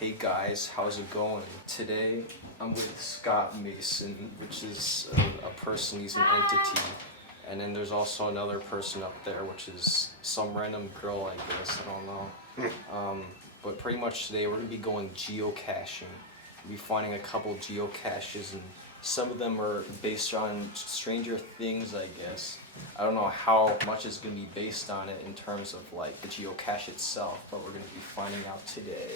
Hey guys, how's it going? Today I'm with Scott Mason, which is a person, he's an entity. And then there's also another person up there, which is some random girl, I guess, I don't know. But pretty much today we're going to be going geocaching. We'll be finding a couple geocaches, and some of them are based on Stranger Things, I guess. I don't know how much is going to be based on it in terms of like the geocache itself, but we're going to be finding out today.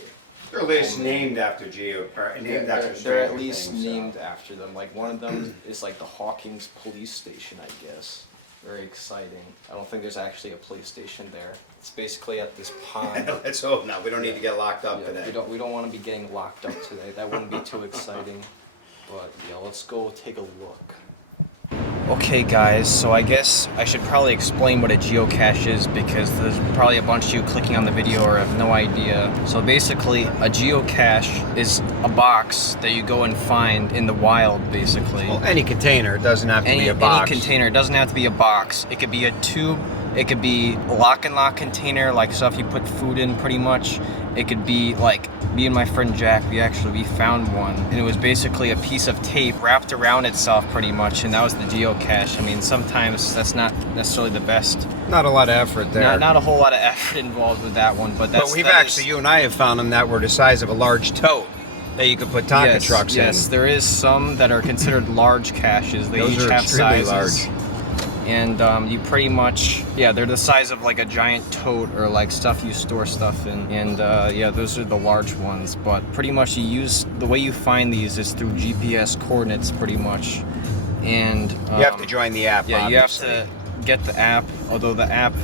They're at least named after They're at least named after them. Like one of them is like the Hawkins police station, I guess. Very exciting. I don't think there's actually a police station there. It's basically at this pond. Let's hope not. We don't need to get locked up today. We don't want to be getting locked up today. That wouldn't be too exciting. But yeah, let's go take a look. Okay guys, so I guess I should probably explain what a geocache is, because there's probably a bunch of you clicking on the video or have no idea. So basically, a geocache is a box that you go and find in the wild, basically. Well, any container, it doesn't have to be a box. Any container, it doesn't have to be a box. It could be a tube, it could be a lock and lock container, like stuff you put food in pretty much. It could be like, me and my friend Jack, we found one, and it was basically a piece of tape wrapped around itself pretty much, and that was the geocache. I mean, sometimes that's not necessarily the best. Not a lot of effort there. Not a whole lot of effort involved with that one, but you and I have found them that were the size of a large tote that you could put Tonka trucks in. Yes, there is some that are considered large caches. They each have sizes. Large. And you pretty much, they're the size of like a giant tote, or like stuff you store stuff in. And those are the large ones. But pretty much the way you find these is through GPS coordinates pretty much. And you have to join the app, Yeah, obviously. you have to get the app, although the app,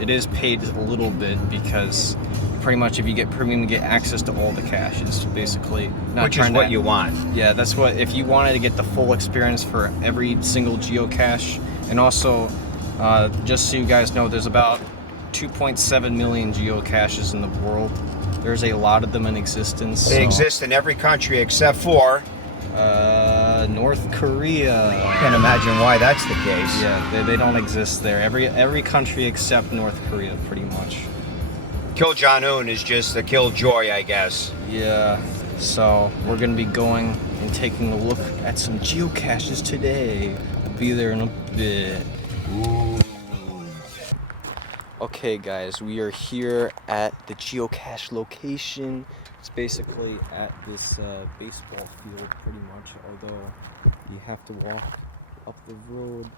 it is paid a little bit, because pretty much if you get premium, you get access to all the caches, basically. Which is what you want. Yeah, that's what, if you wanted to get the full experience for every single geocache. And also, just so you guys know, there's about 2.7 million geocaches in the world. There's a lot of them in existence. They exist in every country except for North Korea. I can't imagine why that's the case. Yeah, they don't exist there. Every country except North Korea, pretty much. Kill Jong-un is just a killjoy, I guess. Yeah, so we're gonna be going and taking a look at some geocaches today. We'll be there in a bit. Ooh. Okay guys, we are here at the geocache location. It's basically at this baseball field pretty much, although you have to walk up the road.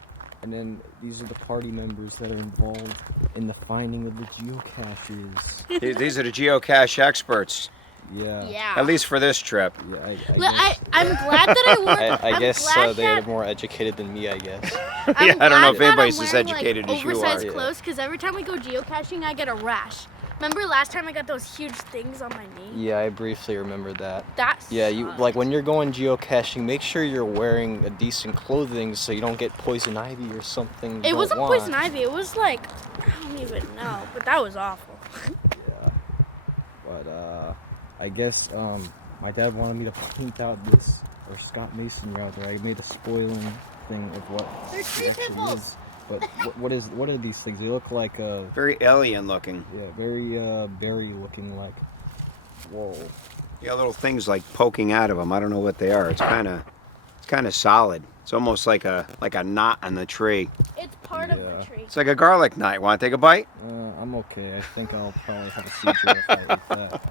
And then these are the party members that are involved in the finding of the geocaches. These are the geocache experts. Yeah. At least for this trip. Yeah, I'm glad that I work. I guess they're more educated than me, I guess. I don't know if anybody's as educated as you are. Oversized clothes, because every time we go geocaching, I get a rash. Remember last time I got those huge things on my knee? Yeah, I briefly remember that. Yeah, you like when you're going geocaching, make sure you're wearing a decent clothing so you don't get poison ivy or something. It wasn't poison ivy. It was like, I don't even know, but that was awful. Yeah, but I guess my dad wanted me to paint out this, or Scott Mason rather. I made a spoiling thing of what. They're tree pimples. But what are these things? They look like very alien looking. Yeah, very berry looking, like. Whoa. Yeah, little things like poking out of them. I don't know what they are. It's kind of solid. It's almost like a knot on the tree. It's part of the tree. It's like a garlic knot. Want to take a bite? I'm okay. I think I'll probably have a seizure if I eat that.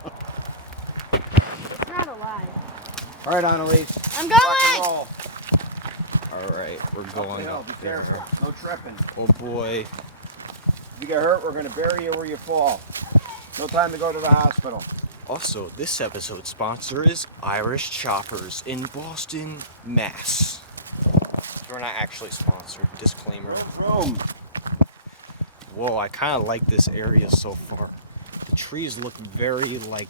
It's not alive. All right, Annalise. I'm Rock going. and roll. All right, we're going up there. No tripping. Oh boy. If you get hurt, we're going to bury you where you fall. No time to go to the hospital. Also, this episode's sponsor is Irish Choppers in Boston, Mass. We're not actually sponsored. Disclaimer. Boom. Whoa, I kind of like this area so far. The trees look very like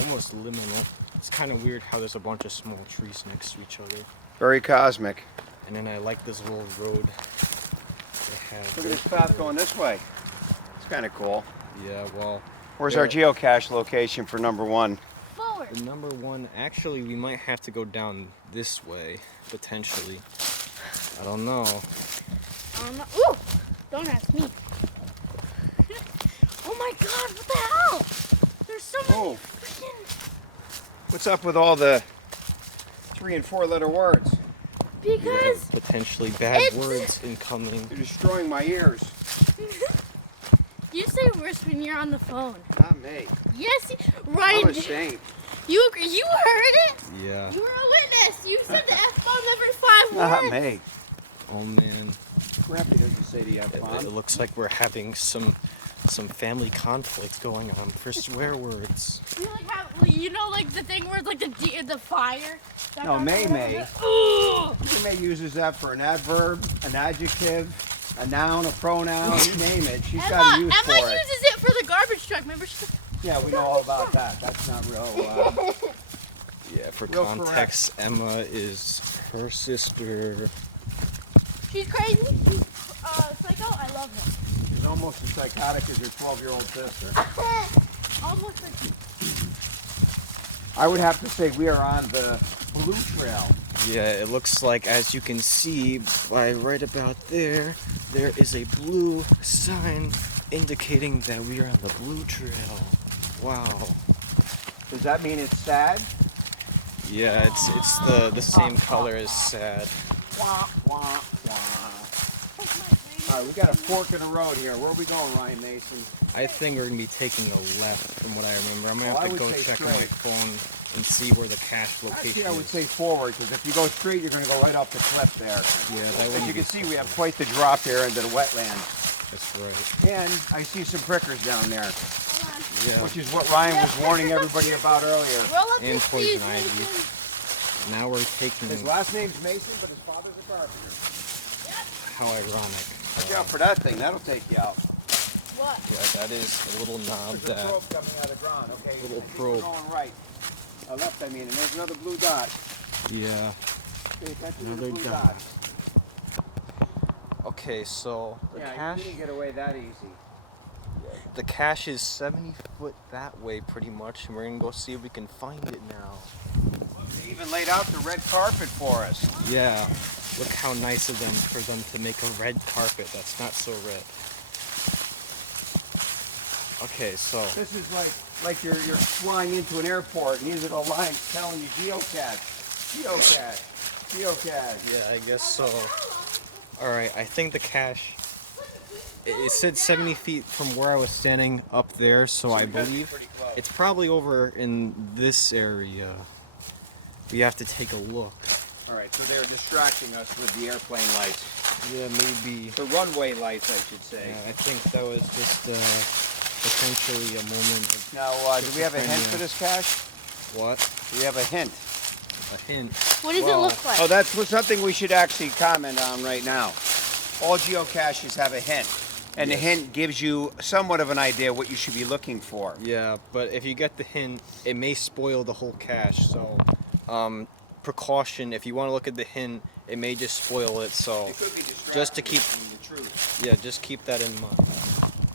almost liminal. It's kind of weird how there's a bunch of small trees next to each other. Very cosmic. And then I like this little road. Look at this path going this way. It's kind of cool. Yeah, well. Where's our geocache location for number one? Forward. The number one, actually, we might have to go down this way, potentially. I don't know. Ooh, don't ask me. Oh my God, what the hell? There's so many move. What's up with all the 3 and 4 letter words? Because Potentially bad It's- words incoming. You're destroying my ears. you say worse when you're on the phone. Not me. Yes, I'm a Ryan. saint. You agree? You heard it. Yeah. You were a witness. You said the F-bomb every 5 Not words. me. Oh man. Crappy doesn't say the It F-bomb. looks like we're having some family conflict going on for swear words. You like have, you know, like the thing where it's like the fire. That No, kind of- May. Ooh. May uses that for an adverb, an adjective, a noun, a pronoun, you name it. She's got a use Emma for it. uses it for the garbage truck. Remember? Yeah, we know all about that. That's not real. Yeah, for Real context, Emma is her sister. She's crazy. She's psycho. I love her. She's almost as psychotic as her 12-year-old sister. Almost like. I would have to say we are on the Blue Trail. Yeah, it looks like, as you can see by right about there, there is a blue sign indicating that we are on the Blue Trail. Wow. Does that mean it's sad? Yeah, it's the same color as sad. Wah, wah, wah. All right, we got a fork in the road here. Where are we going, Ryan Mason? I think we're gonna be taking a left from what I remember. I'm gonna Well, I have to would go say check on my straight. phone and see where the cache location Actually, I would is. say forward, because if you go straight, you're going to go right off the cliff there. Yeah, that As would you be can see, we have quite the drop here into the wetland. That's right. And I see some prickers down there, Hold on. Yeah. which is what Ryan was warning everybody about earlier. Roll up And your poison sleeves, ivy. Mason. Now we're taking. His last name's Mason, but his father's a carpenter. How ironic. Watch out for that thing. That'll take you out. What? Yeah, that is a little knob There's a that. probe coming out of the ground. Okay, Little I think probe. We're going right. Left, I mean, and there's another blue dot. Yeah. Pay attention to the Another blue dot. dot. Okay, so the Yeah, cache. you didn't get away that easy. The cache is 70 foot that way, pretty much, and we're gonna go see if we can find it now. They even laid out the red carpet for us. Yeah. Look how nice of them for them to make a red carpet that's not so red. Okay, so This is like you're flying into an airport and these are the lines telling you geocache, geocache, geocache. yeah, I guess so. All right, I think the cache. It said 70 feet from where I was standing up there, so I we gotta be believe pretty close. it's probably over in this area. We have to take a look. All right, so they're distracting us with the airplane lights. Yeah, maybe. The runway lights, I should say. Yeah, I think that was just potentially a moment of Now, do we have a hint for this cache? what? Do we have a hint? A hint. What does Well, it look like? Oh, that's something we should actually comment on right now. All geocaches have a hint. And the Yes. hint gives you somewhat of an idea what you should be looking for. Yeah, but if you get the hint, it may spoil the whole cache. So, precaution. If you want to look at the hint, it may just spoil it. So, It could be distracting just to keep, from the truth. yeah, just keep that in mind.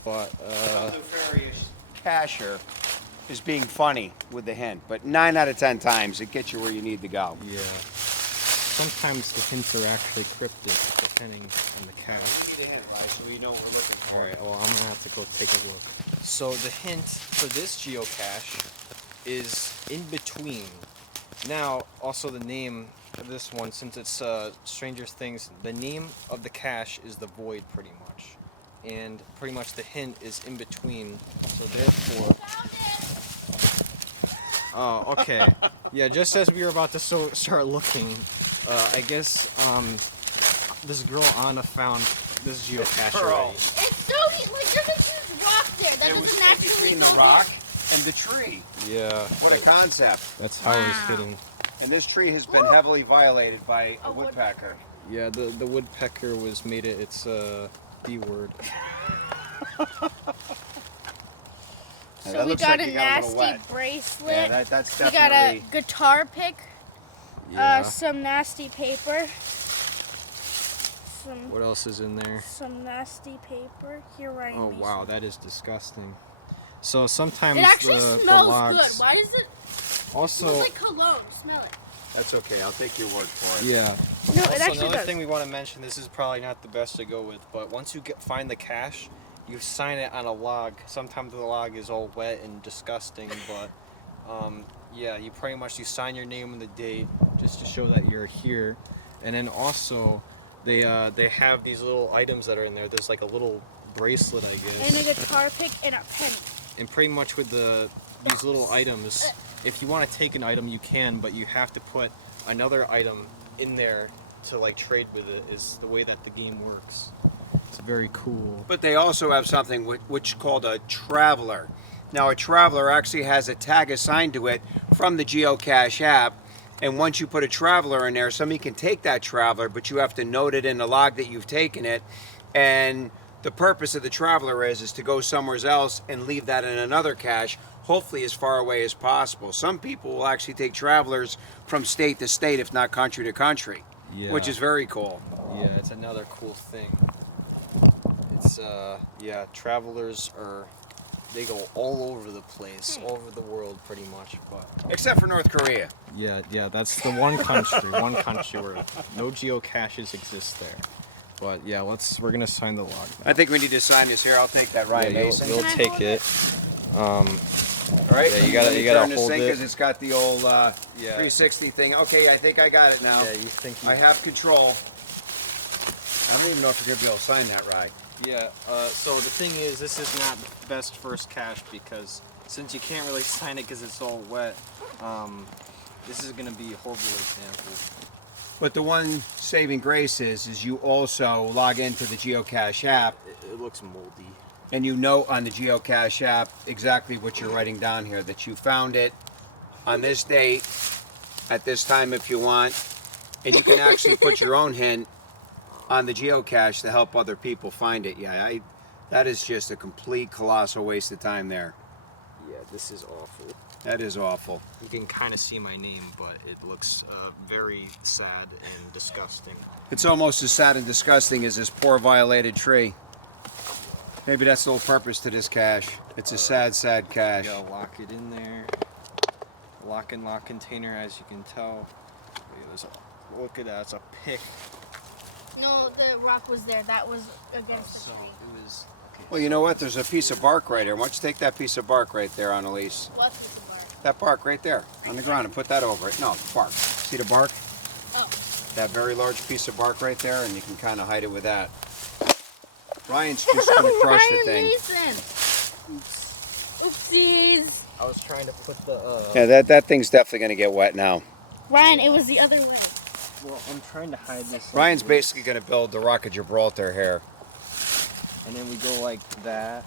But Some nefarious cacher is being funny with the hint, but 9 out of 10 times it gets you where you need to go. yeah, sometimes the hints are actually cryptic, depending on the cache. Need a hint, right? So we know what we're looking for. All right, well, I'm gonna have to go take a look. So the hint for this geocache is in between. Now, also the name of this one, since it's Stranger Things, the name of the cache is the Void, pretty much, and pretty much the hint is in between. So therefore, oh, okay, yeah. Just as we were about to start looking, I guess this girl Anna found this geocache Girl. already. It's so like there's a huge rock there. That It was doesn't in actually between go the rock and the tree. Yeah, What a concept. that's how it was Wow. hidden. And this tree has been heavily violated by a A woodpecker. Yeah, the woodpecker was made it its B word. Yeah, So that we looks got like a you got a little nasty wet. bracelet. Yeah, that's we got a definitely. guitar pick. Yeah. Some nasty paper. What else is in there? Some nasty paper. Here, Ryan. Oh Mason. wow, that is disgusting. So sometimes It actually the smells logs good. Why does it? also Smells like cologne. Smell it. That's okay. I'll take your word for it. yeah. No, Also, it actually another does. thing we want to mention, this is probably not the best to go with, but once you find the cache, you sign it on a log. Sometimes the log is all wet and disgusting, but yeah, you pretty much you sign your name and the date just to show that you're here. And then also they have these little items that are in there. There's like a little bracelet, I guess. And a guitar pick and a penny. And pretty much with these little items, if you want to take an item, you can, but you have to put another item in there to like trade with it. Is the way that the game works. It's very cool. But they also have something which called a traveler. Now, a traveler actually has a tag assigned to it from the Geocache app, and once you put a traveler in there, somebody can take that traveler, but you have to note it in the log that you've taken it. And the purpose of the traveler is to go somewhere else and leave that in another cache, hopefully as far away as possible. Some people will actually take travelers from state to state, if not country to country, which is very cool. Yeah, it's another cool thing. It's yeah, travelers they go all over the place, all over the world pretty much, but Except for North Korea. yeah, that's the one country where no geocaches exist there. But yeah, we're gonna sign the log. I think we need to sign this here. I'll take that, Ryan Mason. You'll take it. All right. Yeah, you gotta turn this hold thing it. because it's got the old 360 thing. Okay, I think I got it now. Yeah, you think you I have control. I don't even know if you're gonna be able to sign that, right? Yeah, so the thing is, this is not the best first cache because since you can't really sign it because it's all wet, this is going to be a horrible example. But the one saving grace is you also log into the Geocache app, It looks moldy. and you note on the Geocache app exactly what you're writing down here, that you found it on this date, at this time if you want, and you can actually put your own hint on the geocache to help other people find it. Yeah, that is just a complete colossal waste of time there. Yeah, this is awful. That is awful. You can kind of see my name, but it looks very sad and disgusting. It's almost as sad and disgusting as this poor violated tree. Maybe that's the whole purpose to this cache. It's a sad, sad cache. You gotta lock it in there. Lock and lock container, as you can tell. Look at that, it's a pick. No, the rock was there. That was against the So tree. it was. Okay. Well, you know what? There's a piece of bark right here. Why don't you take that piece of bark right there, Annalise? What piece of bark? That bark right there on the ground and put that over it. No, bark. See the bark? Oh. That very large piece of bark right there, and you can kind of hide it with that. Ryan's just going to crush the thing. Oopsies. I was trying to put the. Yeah, that thing's definitely going to get wet now. Ryan, it was the other way. Well, I'm trying to hide this. Ryan's basically going to build the Rock of Gibraltar here. And then we go like that,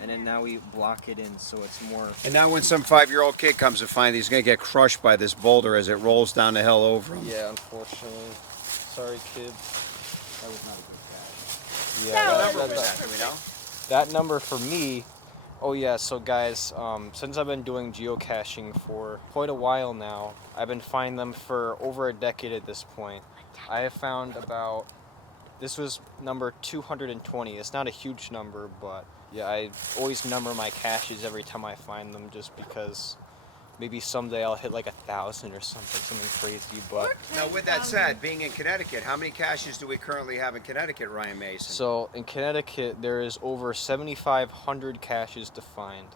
and then now we block it in so it's more. And now when some 5-year-old kid comes to find it, he's going to get crushed by this boulder as it rolls down the hill over him. Yeah, unfortunately. Sorry, kid. That was not a good guy. That Yeah, was that, do we know? that number for me. Oh yeah, so guys, since I've been doing geocaching for quite a while now, I've been finding them for over a decade at this point. I have found about, this was number 220. It's not a huge number, but yeah, I always number my caches every time I find them just because maybe someday I'll hit like 1,000 or something crazy, but. Now with that said, being in Connecticut, how many caches do we currently have in Connecticut, Ryan Mason? So in Connecticut, there is over 7,500 caches to find.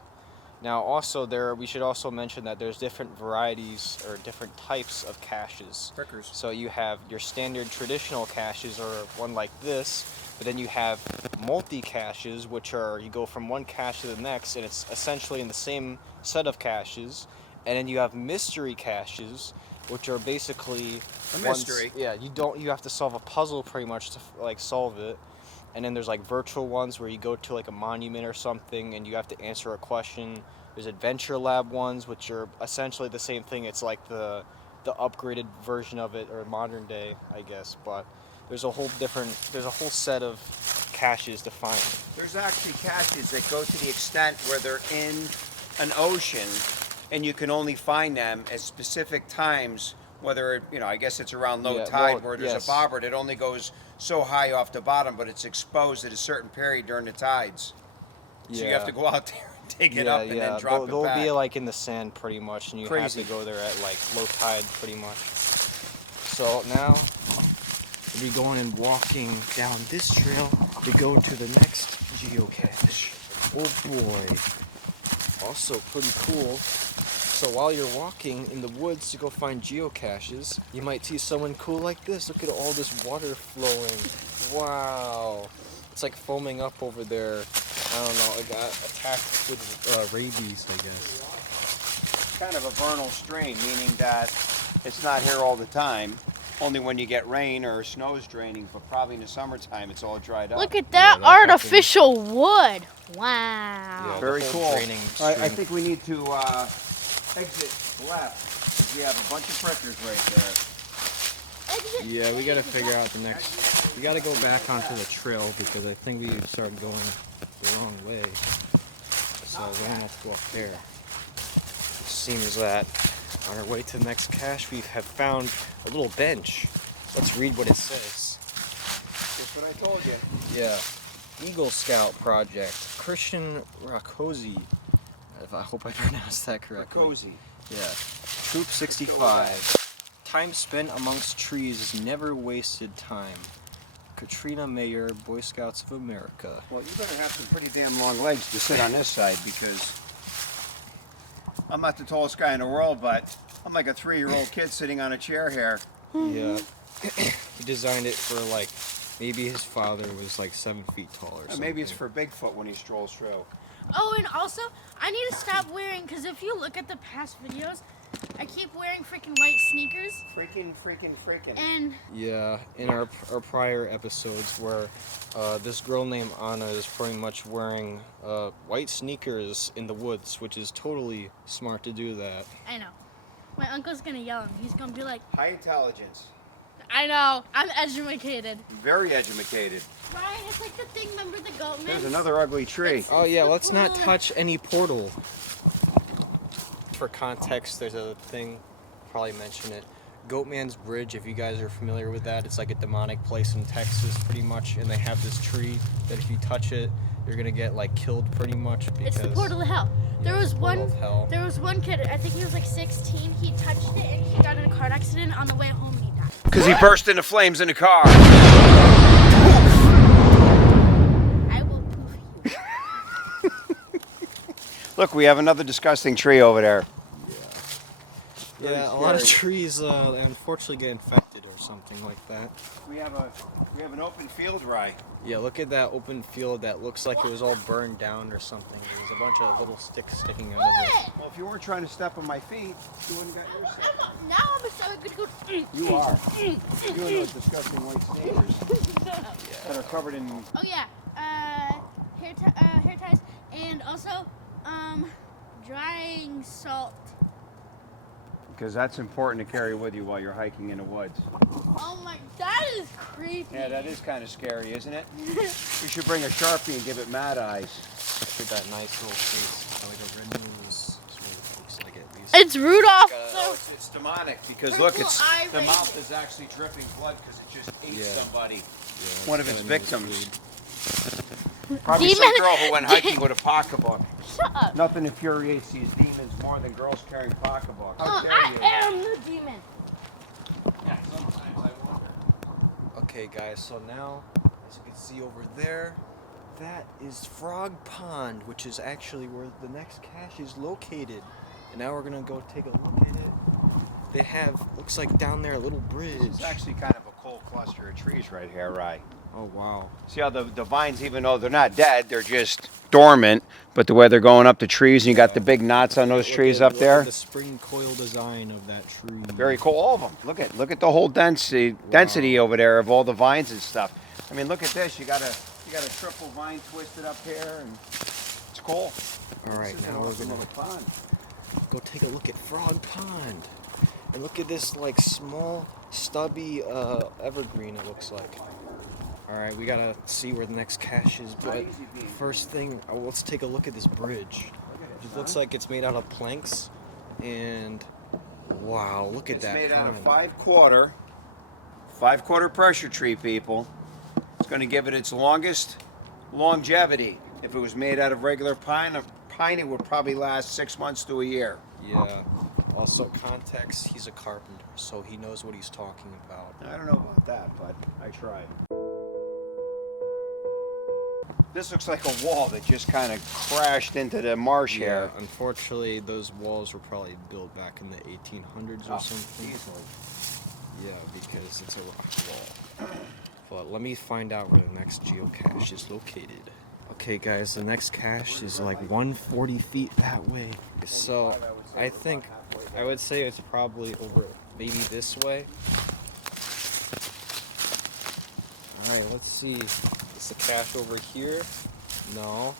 Now also we should also mention that there's different varieties or different types of caches. Prickers. So you have your standard traditional caches or one like this, but then you have multi-caches, which are, you go from one cache to the next and it's essentially in the same set of caches. And then you have mystery caches, which are basically A mystery. Yeah, you have to solve a puzzle pretty much to like solve it. And then there's like virtual ones where you go to like a monument or something and you have to answer a question. There's adventure lab ones, which are essentially the same thing. It's like the upgraded version of it, or modern day, I guess. But there's a whole set of caches to find. There's actually caches that go to the extent where they're in an ocean and you can only find them at specific times, whether, I guess it's around low tide where there's a bobber that only goes so high off the bottom, but it's exposed at a certain period during the tides. So you have to go out there and dig it up and then drop it back. They'll be like in the sand pretty much, and you have Crazy. to go there at like low tide pretty much. So now we'll be going and walking down this trail to go to the next geocache. Oh boy. Also pretty cool. So while you're walking in the woods to go find geocaches, you might see someone cool like this. Look at all this water flowing. Wow. It's like foaming up over there. I don't know, it got attacked with rabies, I guess. It's kind of a vernal stream, meaning that it's not here all the time. Only when you get rain or snow's draining, but probably in the summertime it's all dried up. Look at that artificial wood. Wow. Yeah, very cool. I Stream. think we need to exit left because we have a bunch of prickers right there. Yeah, we gotta figure out the next. We gotta go back onto the trail because I think we started going the wrong way. So we're gonna have to go up there. It seems that on our way to the next cache, we have found a little bench. Let's read what it says. That's what I told you. Yeah, Eagle Scout Project, Christian Rakosi. I hope I pronounced that correctly. Cozy. Yeah. Troop 65. Time spent amongst trees is never wasted time. Katrina Mayer, Boy Scouts of America. Well, you better have some pretty damn long legs to sit on this side because I'm not the tallest guy in the world, but I'm like a 3-year-old kid sitting on a chair here. Yeah. He designed it for like, maybe his father was like 7 feet tall or something. Maybe it's for Bigfoot when he strolls through. Oh, and also, I need to stop wearing, because if you look at the past videos, I keep wearing freaking white sneakers. Freaking. And Yeah, in our prior episodes where this girl named Anna is pretty much wearing white sneakers in the woods, which is totally smart to do that. I know. My uncle's going to yell at me. He's going to be like, High intelligence. I know, I'm educated. Very educated. Brian, it's like the thing, remember the goat man? There's another ugly tree. Oh yeah, let's not touch any portal. For context, there's a thing, probably mention it. Goatman's Bridge, if you guys are familiar with that, it's like a demonic place in Texas pretty much, and they have this tree that if you touch it, you're gonna get like killed pretty much because... It's the portal of hell. Yeah, There was portal of hell. There was one kid, I think he was like 16, he touched it and he got in a car accident on the way home and he died. Because he burst into flames in the car. I will poof you. Look, we have another disgusting tree over there. Yeah, a lot of trees unfortunately get infected or something like that. We have an open field, Rye. Yeah, look at that open field that looks like it was all burned down or something. There's a bunch of little sticks sticking out of it. Well, if you weren't trying to step on my feet, you wouldn't got your stuff. Now I'm so good to go. You are. You and those disgusting white sneakers that are covered in... Oh yeah, hair ties, and also, drying salt. Because that's important to carry with you while you're hiking in the woods. Oh my, that is creepy. Yeah, that is kind of scary, isn't it? You should bring a Sharpie and give it mad eyes. Look at that nice little face. Like a red nose. That's what it looks like at least. It's Rudolph. It's demonic because Purple look, it's eye the ring. mouth is actually dripping blood because it just ate Yeah. somebody. Yeah, One of it's its kinda victims. nosebleed. Probably some Demon- girl who went hiking with a pocketbook. Shut up. Nothing infuriates these demons more than girls carrying pocketbooks. How dare I you? am the demon. Yeah, sometimes I wonder. Okay guys, so now, as you can see over there, that is Frog Pond, which is actually where the next cache is located. And now we're gonna go take a look at it. They have, looks like down there, a little bridge. It's actually kind of a cool cluster of trees right here, right? Oh wow. See how the vines, even though they're not dead, they're just dormant, but the way they're going up the trees, and you got the big knots on those trees up Look there. at the spring coil design of that tree. Very cool, all of them. Look at the whole density over there of all the vines and stuff. I mean, look at this. You got a triple vine twisted up here, and it's cool. All right, This is now an we're awesome gonna little pond. go take a look at Frog Pond. And look at this like small stubby evergreen it looks like. Alright, we gotta see where the next cache is, but first thing, let's take a look at this bridge. It looks like it's made out of planks, and wow, look at It's that made out of pine. 5/4 pressure tree, people. It's going to give it its longest longevity. If it was made out of regular pine, it would probably last 6 months to a year. Yeah. Also, context, he's a carpenter, so he knows what he's talking about. I don't know about that, but I tried. This looks like a wall that just kind of crashed into the marsh here. Unfortunately, those walls were probably built back in the 1800s or something. Easily. Yeah, because it's a rock wall. But let me find out where the next geocache is located. Okay, guys, the next cache is like 140 feet that way. So I would say it's probably over maybe this way. Alright, let's see. Is the cache over here? No.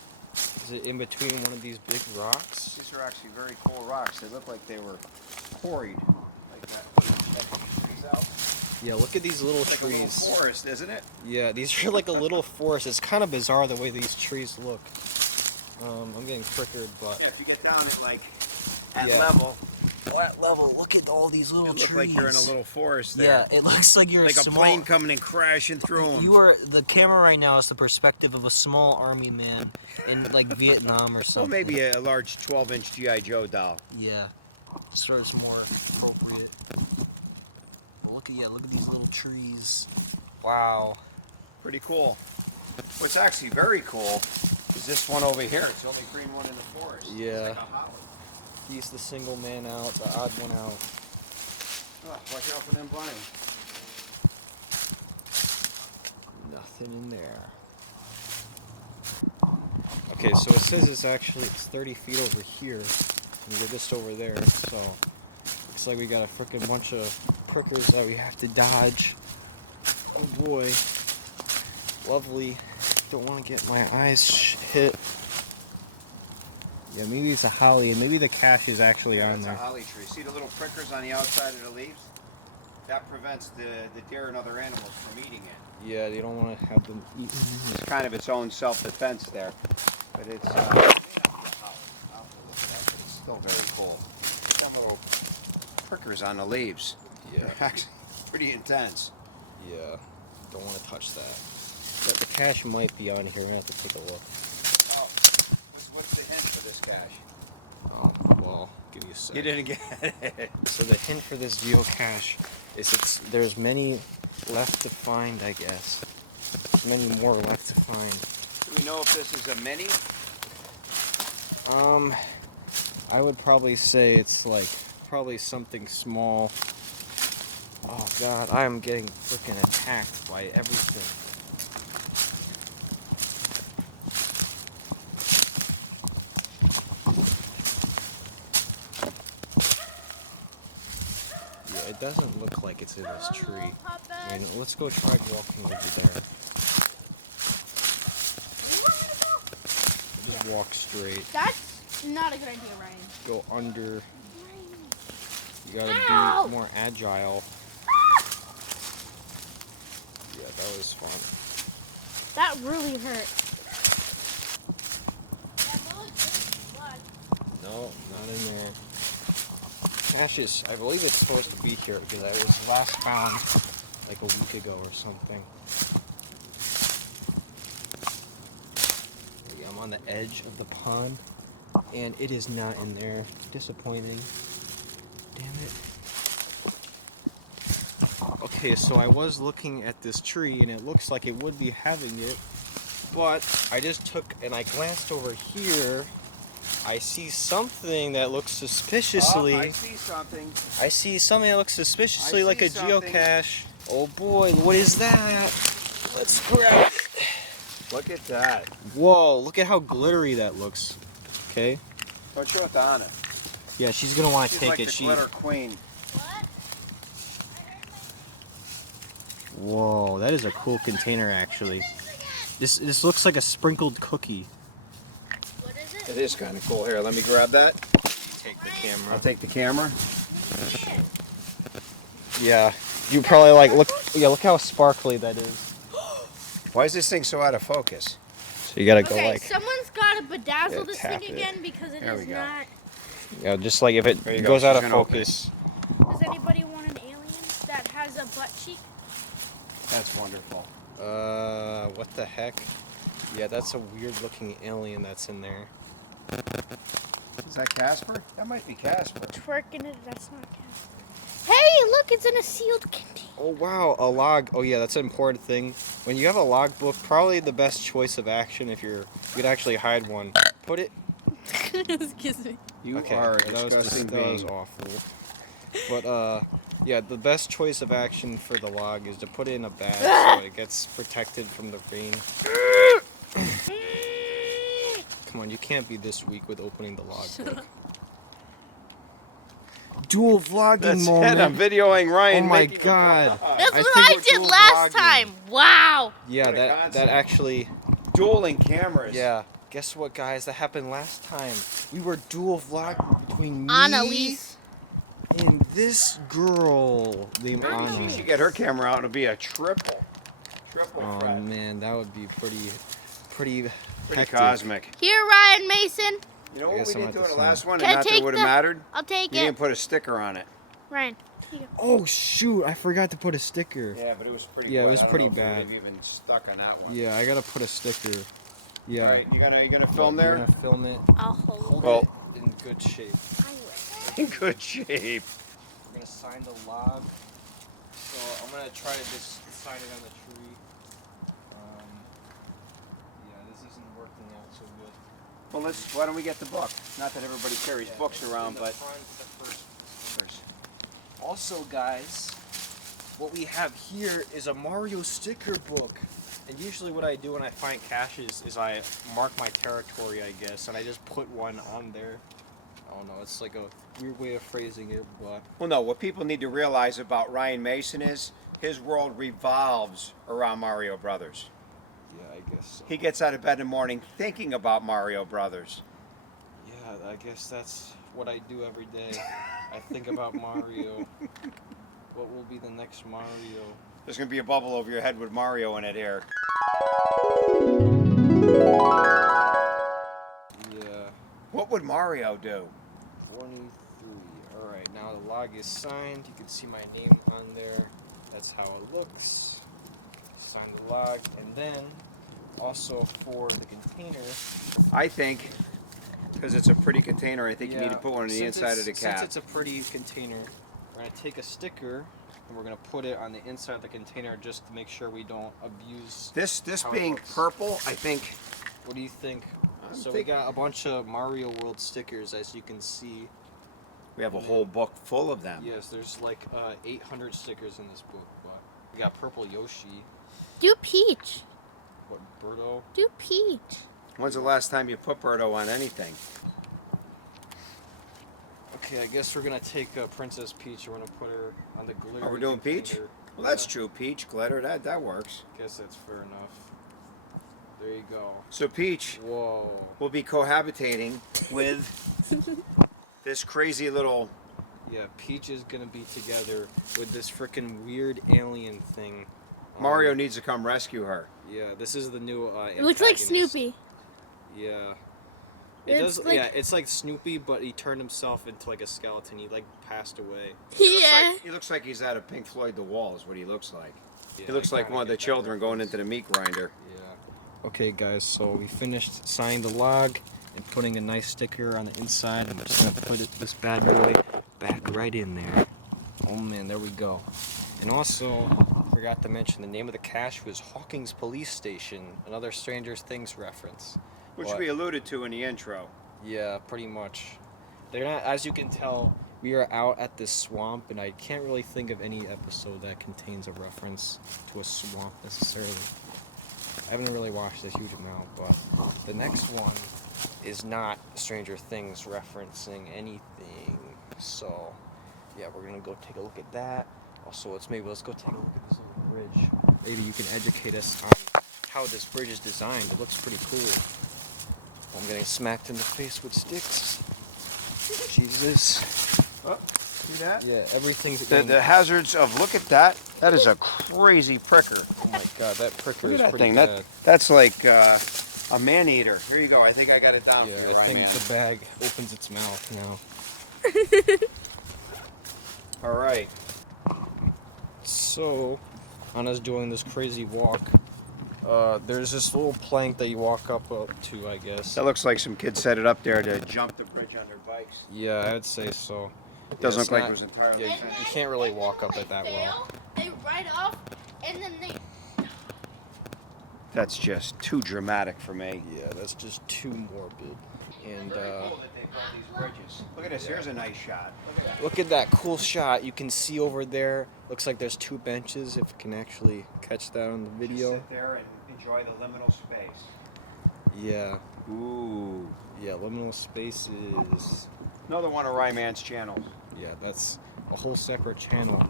Is it in between one of these big rocks? These are actually very cool rocks. They look like they were quarried like that. Trees out. Yeah, look at these little It's like a little trees. forest, isn't it? Yeah, these are like a little forest. It's kind of bizarre the way these trees look. I'm getting triggered, but Yeah, if you get down at like at Yeah. level, What level? Look at all these little it looks trees. like you're in a little forest there. Yeah, it looks like you're like a a small. plane coming and crashing through them. You are the camera right now is the perspective of a small army man in like Vietnam or Well, something. maybe a large 12-inch GI Joe doll. Yeah, sort of more appropriate. Look at these little trees. Wow. Pretty cool. What's actually very cool is this one over here. It's the only green one in the forest. Yeah. It's like a hollow. he's the single man out, the odd one out. Oh, watch out for them blind. Nothing in there. Okay, so it says it's 30 feet over here, and we're just over there. So looks like we got a freaking bunch of prickers that we have to dodge. Oh boy, lovely. Don't want to get my eyes hit. Yeah, maybe it's a holly, and maybe the cache is actually on It's a there. holly tree. See the little prickers on the outside of the leaves? That prevents the deer and other animals from eating it. Yeah, they don't want to have them eaten. It's kind of its own self-defense there. But it's, it may not be a holly. I'll have to look at that, but it's still very cool. Got little prickers on the leaves. Yeah. They're actually pretty intense. Yeah, don't want to touch that. But the cache might be on here. We're gonna have to take a look. Oh, what's the hint for this cache? Oh, well, give me a sec. You didn't get it. So the hint for this geocache is there's many left to find, I guess. Many more left to find. Do we know if this is a mini? I would probably say it's like probably something small. Oh god, I am getting freaking attacked by everything. Yeah, it doesn't look like it's in this tree. I mean, let's go try walking over there. Just walk straight. That's not a good idea, Ryan. Go under. You gotta Ow! be more agile. Yeah, that was fun. That really hurt. No, not in there. Ashes, I believe it's supposed to be here because I was last found like a week ago or something. Yeah, I'm on the edge of the pond and it is not in there. Disappointing. Damn it. Okay, so I was looking at this tree and it looks like it would be having it, but I just took and I glanced over here. I see something that looks suspiciously. Oh, I see something. I see something that looks suspiciously I like see a something. geocache. Oh boy, what is that? Let's grab it. Look at that. Whoa, look at how glittery that looks. Okay. Don't show it to Anna. Yeah, she's gonna want to She's take like it. the glitter queen. Whoa, that is a cool container actually. This looks like a sprinkled cookie. What is it? It is kind of cool. Here, let me grab that. Take the camera. I'll take the camera. Yeah, you probably like look. Yeah, look how sparkly that is. Why is this thing so out of focus? So you gotta go Okay, like, someone's got to bedazzle Yeah, this tap thing it. again because it There is we go. not. yeah, just like if it There you go, goes out she's of gonna open focus. Does anybody want an alien that has a butt cheek? That's wonderful. What the heck? Yeah, that's a weird looking alien that's in there. Is that Casper? That might be Casper. Twerking it, that's not Casper. Hey, look, it's in a sealed container. Oh wow, a log. Oh yeah, that's an important thing. When you have a logbook, probably the best choice of action if you could actually hide one. Put it. Excuse me. You Okay, are a that was disgusting that was being. awful. But yeah, the best choice of action for the log is to put it in a bag so it gets protected from the rain. Come on, you can't be this weak with opening the logbook. Dual vlogging That's it. moment. I'm videoing Ryan. Oh my making a god. vlog. That's I what think I we're did dual last vlogging. time. Wow. Yeah, What a that concept. actually. Dueling cameras. Yeah. Guess what, guys? That happened last time. We were dual vlogging between me Annalise. and this girl named Maybe Anna. she should get her camera out. It'll be a triple Oh threat. man, that would be pretty Pretty hectic. cosmic. Here, Ryan Mason. You know I what guess we I'm didn't do at in the the last one, Can and I not that it take would have the- mattered? I'll take You it. didn't put a sticker on it. Ryan. Here you go. Oh shoot! I forgot to put a sticker. Yeah, but it was pretty. Yeah, it bad. was I don't pretty know if we bad. would've even stuck on that one. Yeah, I gotta put a sticker. Yeah. All right, you gonna film You're there? gonna film it. I'll hold Hold Well- it in good shape. I will. In good shape. We're gonna sign the log. So I'm gonna try to just sign it on the tree. Yeah, this isn't working out so good. Well, why don't we get the book? Not that everybody carries books around, In the but front, the first. Also, guys, what we have here is a Mario sticker book. And usually what I do when I find caches is I mark my territory, I guess, and I just put one on there. I don't know, it's like a weird way of phrasing it, but well, no. What people need to realize about Ryan Mason is his world revolves around Mario Brothers. yeah, I guess so. He gets out of bed in the morning thinking about Mario Brothers. Yeah, I guess that's what I do every day. I think about Mario. What will be the next Mario? There's gonna be a bubble over your head with Mario in it here. Yeah, What would Mario do? 23. Alright, now the log is signed. You can see my name on there. That's how it looks. Sign the log. And then, also for the container. I think, because it's a pretty container, I think you need to put one on the inside of the cap. Since it's a pretty container, we're going to take a sticker and we're going to put it on the inside of the container just to make sure we don't abuse. This how it being looks. purple, I think. What do you think? I'm So think- we got a bunch of Mario World stickers, as you can see. We have a whole book full of them. Yes, there's like 800 stickers in this book. But we got purple Yoshi. Do Peach. What, Birdo? Do Peach. When's the last time you put Birdo on anything? Okay, I guess we're gonna take Princess Peach and we're gonna put her on the glitter. Oh, we're doing Peach? Well, that's true. Peach, glitter, that works. Guess that's fair enough. There you go. So Peach Whoa. will be cohabitating with this crazy little. Yeah, Peach is gonna be together with this freaking weird alien thing. Mario needs to come rescue her. Yeah, this is the new. It looks like antagonist. Snoopy. Yeah. It It's does. like- Yeah, it's like Snoopy, but he turned himself into like a skeleton. He like passed away. Yeah. He looks like he's out of Pink Floyd The Wall is what he looks like. Yeah, He looks I like kinda one of the get that children going reference. into the meat grinder. Yeah. Okay, guys. So we finished signing the log and putting a nice sticker on the inside. I'm just gonna put this bad boy back right in there. Oh man, there we go. And also, forgot to mention the name of the cache was Hawkins Police Station. Another Stranger Things reference. Which What? we alluded to in the intro. Yeah, pretty much. They're not, as you can tell, we are out at this swamp, and I can't really think of any episode that contains a reference to a swamp necessarily. I haven't really watched a huge amount, but the next one is not Stranger Things referencing anything. So, yeah, we're gonna go take a look at that. Also, let's go take a look at this little bridge. Maybe you can educate us on how this bridge is designed. It looks pretty cool. I'm getting smacked in the face with sticks. Jesus. Oh, see that? Yeah, everything's The hazards of, look at that. That is a crazy pricker. Oh my god, that pricker Look is at that pretty thing. bad. That's like a man-eater. Here you go. I think I got it down Yeah, for you, I Ryan, think man. the bag opens its mouth now. All right. So, Anna's doing this crazy walk. There's this little plank that you walk up to, I guess. That looks like some kids set it up there to jump the bridge on their bikes. Yeah, I'd say so. Doesn't it's look like not- it was entirely Yeah, you can't really walk up it that well. They they ride off, and then they. That's just too dramatic for me. Yeah, that's just too morbid. And Very cool that they built these bridges. Look at this. Here's a nice shot. Look at that. look at that cool shot. You can see over there. Looks like there's 2 benches. If you can actually catch that on the Just video. sit there and enjoy the liminal space. Yeah, Ooh. yeah. Liminal spaces. Another one of Ryman's channels. Yeah, that's a whole separate channel.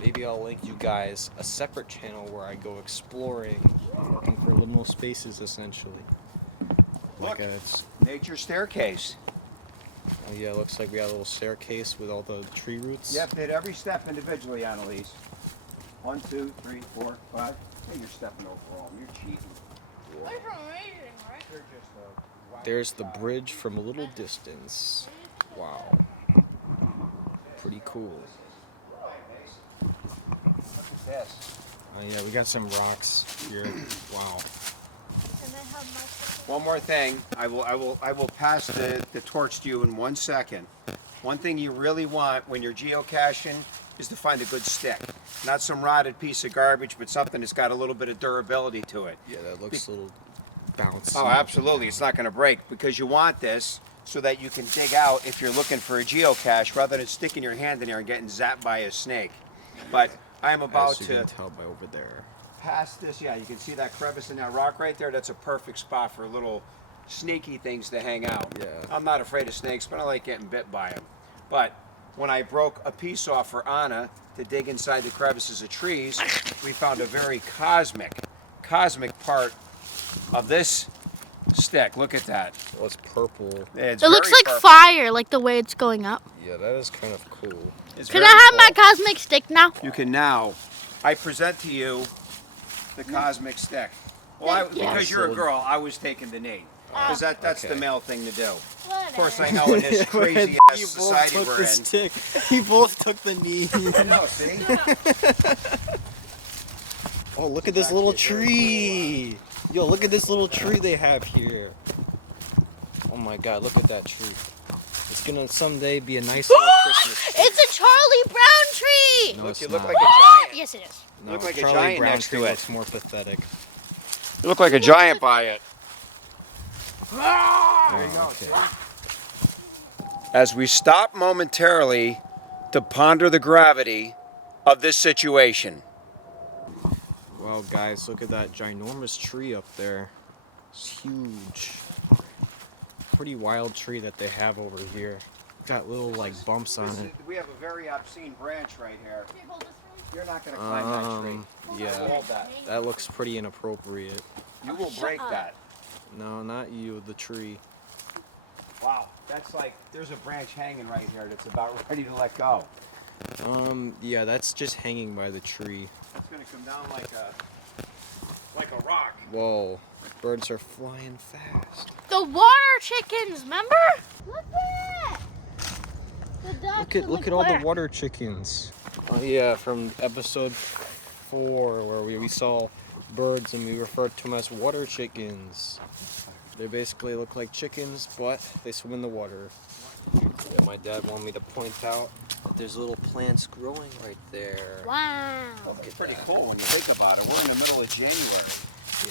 Maybe I'll link you guys a separate channel where I go exploring, looking for liminal spaces, essentially. Look, It's, nature staircase. oh yeah, looks like we got a little staircase with all the tree roots. Yep, hit every step individually, Annalise. 1, 2, 3, 4, 5. Hey, you're stepping over all. You're cheating. That's amazing, right? You're just a wild There's the child. bridge from a little distance. Wow. Pretty cool. Look at this. Oh yeah, we got some rocks here. Wow. And I have my. One more thing. I will pass the torch to you in 1 second. One thing you really want when you're geocaching is to find a good stick. Not some rotted piece of garbage, but something that's got a little bit of durability to it. Yeah, that looks a little bouncy. Oh, absolutely. It's not going to break because you want this so that you can dig out if you're looking for a geocache rather than sticking your hand in there and getting zapped by a snake. But I am about As you to can tell by over there. pass this. Yeah, you can see that crevice in that rock right there. That's a perfect spot for little sneaky things to hang out. Yeah. I'm not afraid of snakes, but I like getting bit by them. But when I broke a piece off for Anna to dig inside the crevices of trees, we found a very cosmic part of this stick. Look at that. Oh, it's purple. It's It looks very like purple. fire, like the way it's going up. Yeah, that is kind of cool. It's Can very I have my cool. cosmic stick now? You can now. I present to you the cosmic stick. Well, Thank you. because you're a girl, I was taking the knee. Because that's Okay. the male thing to do. Of Of course, I know in this crazy ass society we're in. stick. You both took the knee. No, see? Oh, look at this little tree. Yo, look at this little tree they have here. Oh my god, look at that tree. It's gonna someday be a nice little Christmas tree. It's a Charlie Brown tree. No, Look, it's you look not. like a giant. Yes, it is. No, look like a Charlie giant Brown next tree to it. looks more pathetic. You look like a giant by it. Oh, okay. As we stop momentarily to ponder the gravity of this situation. Well, guys, look at that ginormous tree up there. It's huge. Pretty wild tree that they have over here. Got little like bumps on it. We have a very obscene branch right here. You're not going to climb that tree. Yeah, Hold that. that looks pretty inappropriate. You will break that. No, not you, the tree. Wow, that's like, there's a branch hanging right here that's about ready to let go. Yeah, that's just hanging by the tree. It's going to come down like a rock. Whoa, birds are flying fast. The water chickens, remember? Look at it. The ducks Look at all the water chickens. Oh yeah, from episode 4 where we saw birds and we referred to them as water chickens. They basically look like chickens, but they swim in the water. Yeah, my dad wanted me to point out that there's little plants growing right there. Wow. It's pretty cool when you think about it. We're in the middle of January.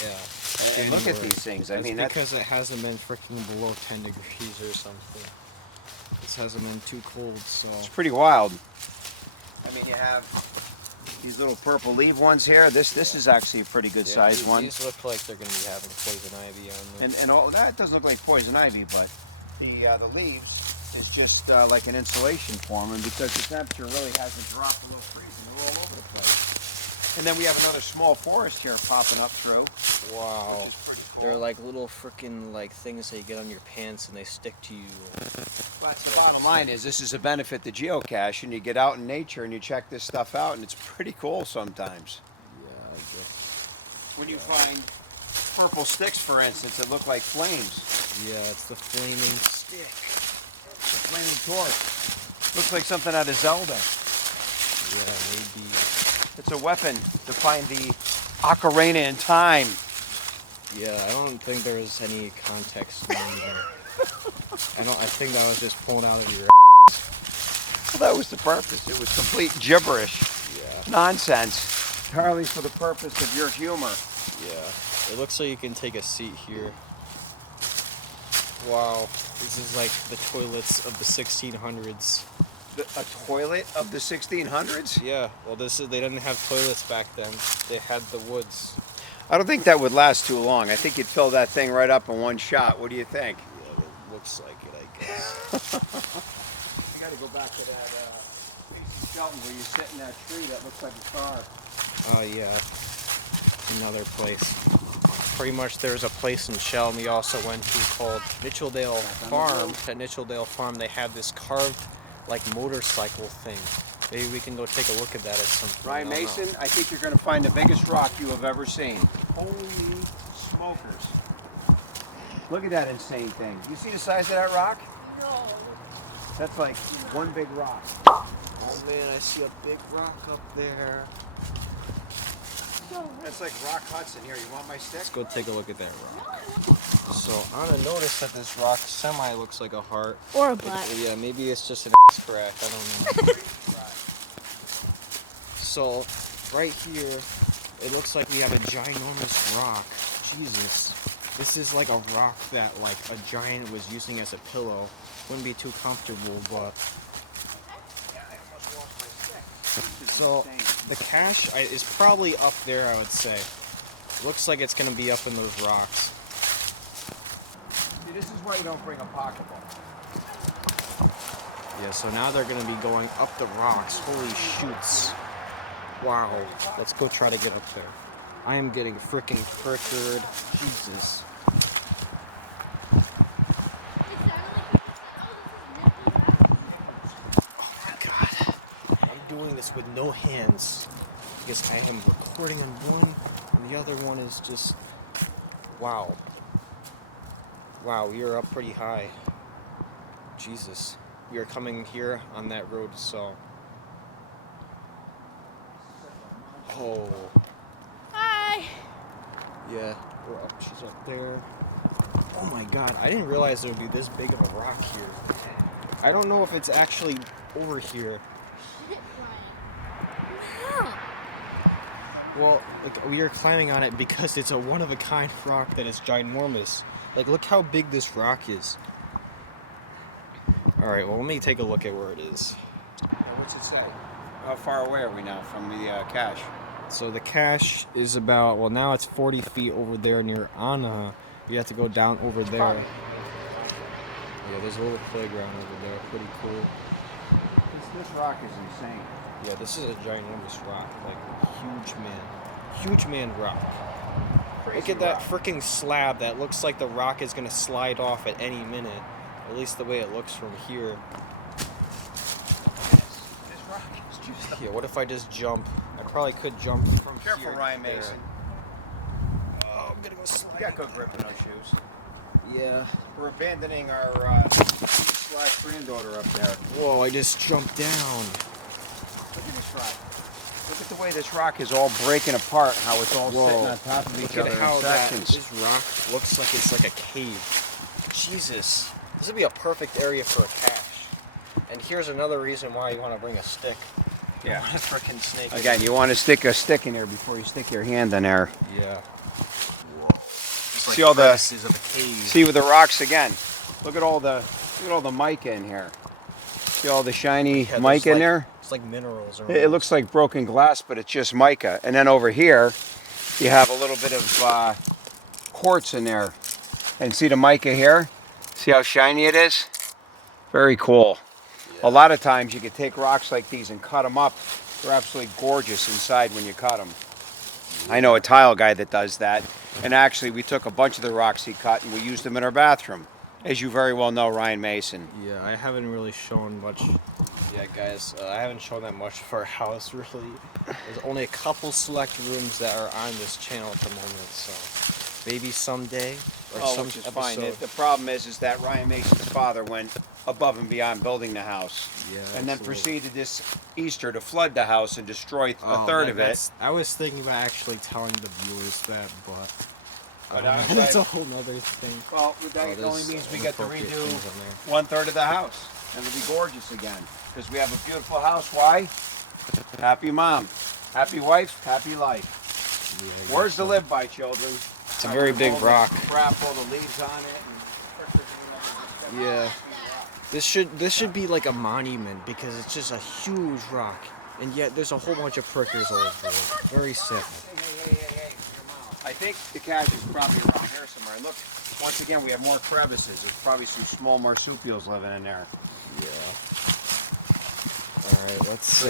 Yeah. And look at January. these things. I That's mean, that's because it hasn't been freaking below 10 degrees or something. This hasn't been too cold, so. it's pretty wild. I mean, you have these little purple leaf ones here. This is actually a pretty good Yeah, sized these, one. These look like they're going to be having poison ivy on them. And all that doesn't look like poison ivy, but the leaves is just like an insulation for them, and because the temperature really hasn't dropped below freezing, they're all over the place. And then we have another small forest here popping up through. Wow. Which is pretty cool. They're like little freaking like things that you get on your pants and they stick to you. But the bottom line is, this is a benefit to geocache, and you get out in nature and you check this stuff out, and it's pretty cool sometimes. Yeah, I guess. When you find purple sticks, for instance, that look like flames. Yeah, it's the flaming stick. A flaming torch. Looks like something out of Zelda. Yeah, maybe. It's a weapon to find the ocarina in time. Yeah, I don't think there was any context in there. I think that was just pulled out of your Well, that was the purpose. It was complete gibberish. Yeah. nonsense. Entirely for the purpose of your humor. Yeah, it looks like you can take a seat here. Wow, this is like the toilets of the 1600s. A toilet of the 1600s? Yeah, well, they didn't have toilets back then. They had the woods. I don't think that would last too long. I think you'd fill that thing right up in one shot. What do you think? Yeah, it looks like it, I guess. I gotta go back to that piece of Shelton where you sit in that tree that looks like a car. Oh yeah, another place. Pretty much there's a place in Shelton we also went to called Nichols Farm. At Nichols Farm they have this carved like motorcycle thing. Maybe we can go take a look at that at some point. Ryan Mason, I think you're going to find the biggest rock you have ever seen. Holy smokers. Look at that insane thing. You see the size of that rock? No. That's like one big rock. Oh man, I see a big rock up there. That's like Rock Hudson. Here, you want my stick? Let's go take a look at that rock. So I'm gonna notice that this rock semi looks like a heart. Or a butt. Yeah, maybe it's just an ass crack. I don't know. So right here, it looks like we have a ginormous rock. Jesus, this is like a rock that like a giant was using as a pillow. Wouldn't be too comfortable, but. So the cache is probably up there, I would say. Looks like it's gonna be up in those rocks. See, this is why you don't bring a pocketbook. Yeah, so now they're gonna be going up the rocks. Holy shoots. Wow. Let's go try to get up there. I am getting freaking frickered. Jesus. Oh my god. I'm doing this with no hands. I guess I am recording on one, and the other one is just... Wow. Wow, we are up pretty high. Jesus. We are coming here on that road, so... Oh. Hi. Yeah, we're up. She's up there. Oh my god, I didn't realize there would be this big of a rock here. I don't know if it's actually over here. Well, like, we are climbing on it because it's a one-of-a-kind rock that is ginormous. Like, look how big this rock is. Alright, well, let me take a look at where it is. What's it say? How far away are we now from the cache? So the cache is about, well, now it's 40 feet over there near Anna. You have to go down over there. Yeah, there's a little playground over there. Pretty cool. This rock is insane. Yeah, this is a ginormous rock. Like, huge man rock. Crazy Look at that rock. freaking slab. That looks like the rock is going to slide off at any minute. At least the way it looks from here. This rock is just... Yeah, what if I just jump? I probably could jump from Careful, here. Ryan there. Mason. Oh, I'm going to go slide. You got good grip in those shoes. Yeah. We're abandoning our granddaughter up there. Whoa, I just jumped down. Look at this rock. Look at the way this rock is all breaking apart, how it's all Whoa. sitting on top of each Look other at how in sections. this rock looks like it's like a cave. Jesus. This would be a perfect area for a cache. And here's another reason why you want to bring a stick. Yeah. You want a freaking snake. Again, you want to stick a stick in there before you stick your hand in there. Yeah. See all the crevices of a cave. see with the rocks again. Look at all the mica in here. See all the shiny Yeah, mica there's in there? It's like minerals. It looks like broken glass, but it's just mica. And then over here, you have a little bit of quartz in there. And see the mica here? See how shiny it is? Very cool. Yeah. A lot of times you can take rocks like these and cut them up. They're absolutely gorgeous inside when you cut them. I know a tile guy that does that. And actually, we took a bunch of the rocks he cut and we used them in our bathroom. As you very well know, Ryan Mason. Yeah, I haven't really shown much. Yeah, guys, I haven't shown that much of our house, really. There's only a couple select rooms that are on this channel at the moment, so maybe someday or some which is episode. fine. The problem is that Ryan Mason's father went above and beyond building the house. Yeah, And then absolutely. proceeded this Easter to flood the house and destroy a third of it. I was thinking about actually telling the viewers that, but But that's a whole nother thing. Well, that Oh, only there's means we get to inappropriate redo things on there. 1/3 of the house. And it'll be gorgeous again. Because we have a beautiful house. Why? Happy mom. Happy wife, happy life. Yeah, Words to live by, children. It's a very big rock. Wrap all the leaves on it. Yeah. This should be like a monument because it's just a huge rock, and yet there's a whole bunch of prickers all over it. Very sick. Hey. I think the cache is probably around here somewhere. Look, once again, we have more crevices. There's probably some small marsupials living in there. Yeah. All right, let's.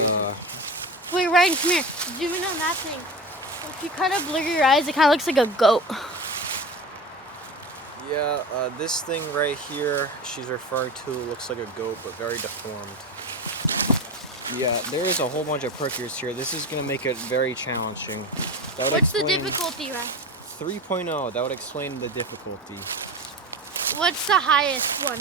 Wait, Ryan, come here. Zoom in on that thing. If you kind of blur your eyes, it kind of looks like a goat. Yeah, this thing right here, she's referring to, looks like a goat, but very deformed. Yeah, there is a whole bunch of prickers here. This is gonna make it very challenging. That would What's the explain- difficulty, Ryan? 3.0. That would explain the difficulty. What's the highest one?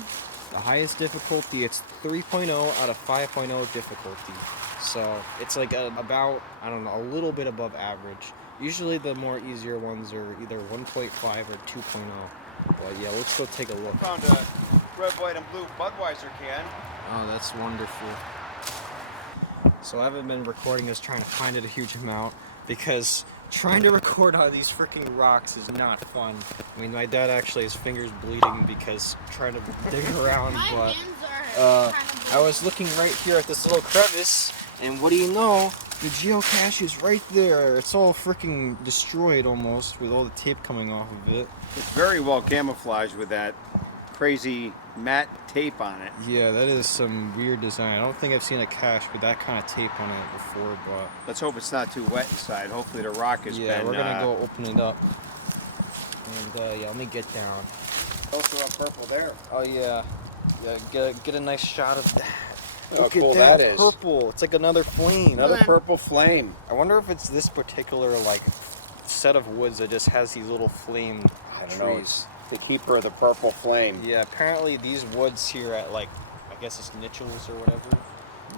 The highest difficulty, it's 3.0 out of 5.0 difficulty. So it's like about, I don't know, a little bit above average. Usually the more easier ones are either 1.5 or 2.0. But yeah, let's go take a look. Found a red, white, and blue Budweiser can. Oh, that's wonderful. So I haven't been recording us trying to find it a huge amount because trying to record on these freaking rocks is not fun. I mean, my dad actually has fingers bleeding because trying to dig around, My but hands are kind of I was looking right here at this little crevice, and what do you know? The geocache is right there. It's all freaking destroyed almost with all the tape coming off of it. It's very well camouflaged with that crazy matte tape on it. Yeah, that is some weird design. I don't think I've seen a cache with that kind of tape on it before, but Let's hope it's not too wet inside. Hopefully the rock has yeah, been... we're gonna go open it up. And yeah, let me get down. Also a purple there. Oh yeah, get a nice shot of that. How Look cool at that is. purple. It's like another flame. Another Hold on. purple flame. I wonder if it's this particular like set of woods that just has these little flame I don't know. trees. The keeper of the purple flame. Yeah, apparently these woods here at like, I guess it's Nichols or whatever.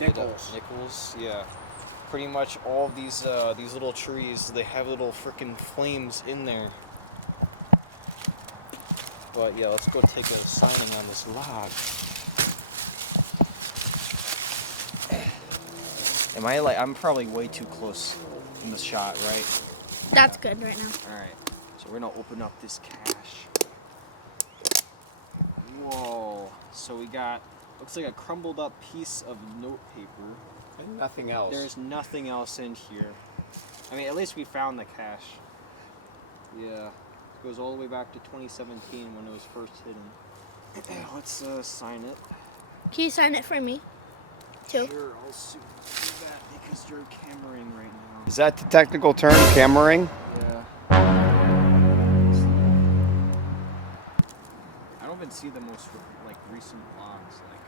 Nichols. Nichols, yeah. Pretty much all of these little trees, they have little freaking flames in there. But yeah, let's go take a signing on this log. I'm probably way too close in the shot, right? That's good right now. Alright, so we're gonna open up this cache. Whoa, so we got, looks like a crumbled up piece of note paper. And nothing else. There's nothing else in here. I mean, at least we found the cache. Yeah, it goes all the way back to 2017 when it was first hidden. Let's sign it. Can you sign it for me? Too. Sure, I'll do that because you're cameraing right now. Is that the technical term, cameraing? Yeah. I don't even see the most like recent logs. Like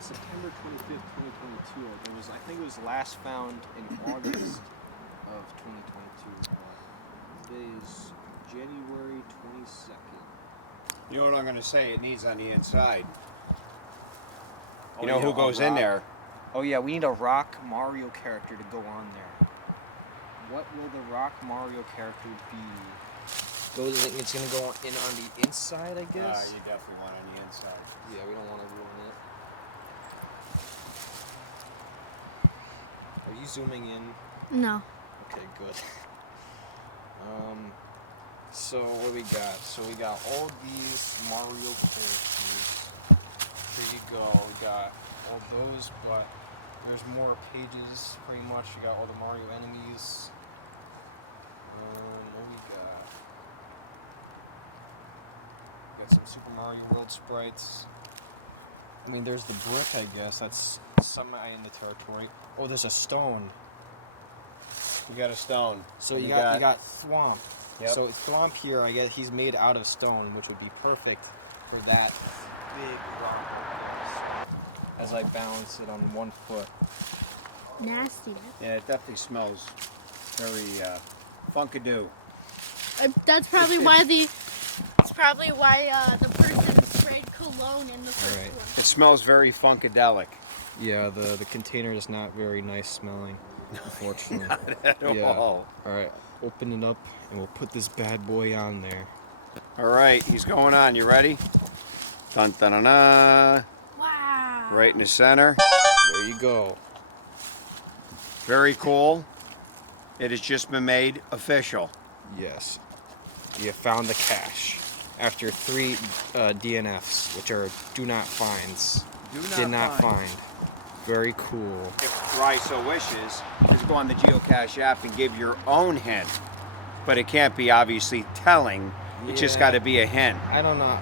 September 25th, 2022. I think it was last found in August of 2022. Today is January 22nd. You know what I'm going to say? It needs on the inside. Oh, You know yeah, who a goes in rock. there? Oh yeah, we need a rock Mario character to go on there. What will the rock Mario character be? It's gonna go in on the inside, I guess. You definitely want on the inside. Yeah, we don't want to ruin it. Are you zooming in? No. Okay, good. So what do we got? So we got all these Mario characters. Here you go. We got all those, but there's more pages. Pretty much, we got all the Mario enemies. What we got? We got some Super Mario World sprites. I mean, there's the brick, I guess. That's semi in the territory. Oh, there's a stone. You got a stone. So And you got Thwomp. Yep. So Thwomp here, I guess he's made out of stone, which would be perfect for that big rock. As I balance it on one foot. Nasty. Yeah, it definitely smells very funkadoo. That's probably why the person sprayed cologne in the first Alright. one. It smells very funkadelic. Yeah, the container is not very nice smelling, unfortunately. At all. Alright, open it up and we'll put this bad boy on there. All right, he's going on. You ready? Dun dun dun dun. Wow. Right in the center. There you go. Very cool. It has just been made official. Yes. You found the cache after 3 DNFs, which are do not finds. Did not find. Very cool. If Dry So Wishes, just go on the Geocache app and give your own hint. But it can't be obviously telling. It's just got to be a hint. I don't know.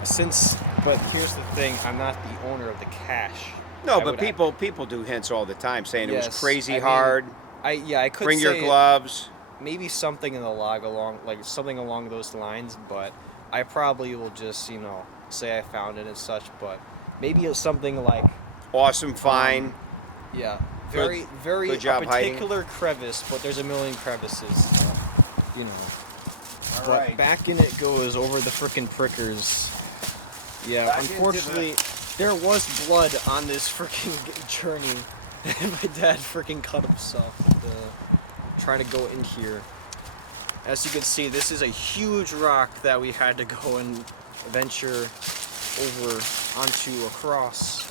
But here's the thing. I'm not the owner of the cache. No, but people do hints all the time, saying it was Yes, crazy I mean, hard. I could Bring your say gloves. maybe something in the log something along those lines, but I probably will just, say I found it and such, but maybe it's something like, Awesome find. yeah, Good- very good job a hiding. particular crevice, but there's a million crevices, All But right. back in it goes over the frickin' prickers. Yeah, Back into unfortunately, there was blood on this frickin' journey. My dad frickin' cut himself trying to go in here. As you can see, this is a huge rock that we had to go and venture over across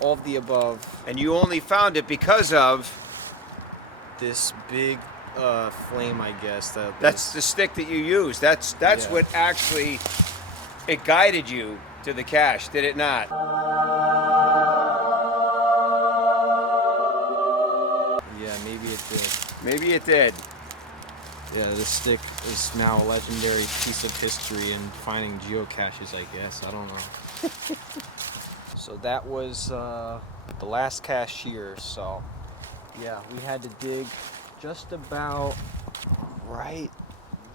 all of the above. And you only found it because of This big flame, I guess. that's the stick that you used. That's Yeah. what actually it guided you to the cache, did it not? Yeah, maybe it did. Maybe it did. Yeah, this stick is now a legendary piece of history in finding geocaches, I guess. I don't know. So that was the last cache here. So, yeah, we had to dig just about right